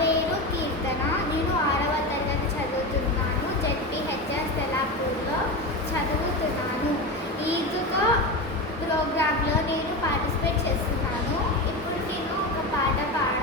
పేరు కీర్తన. నేను 6వ తరగతి చదువుతున్నాను. జెడ్పీహెచ్ఎస్ తెలాపూర్లో చదువుతున్నాను. ఈదుగా ప్రోగ్రాంలో నేను పార్టిసిపేట్ చేస్తున్నాను. ఇప్పుడు నేను ఒక పాట పాడతాను.